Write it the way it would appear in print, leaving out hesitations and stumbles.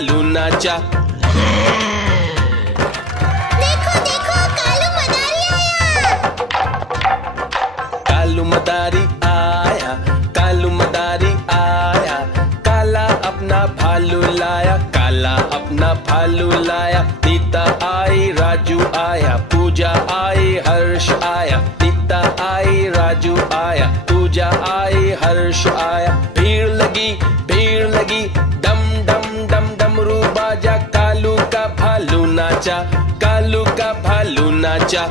भालू नाचा। देखो देखो कालू मदारी आया। कालू मदारी आया, कालू मदारी आया, काला अपना भालू लाया, काला अपना भालू लाया। नीता आई, राजू आया, पूजा आई, हर्ष आया। नीता आई, राजू आया, पूजा आई, हर्ष आया। भीड़ लगी, डम डम डम डमरू बाजा। कालू का भालू नाचा, कालू का भालू नाचा।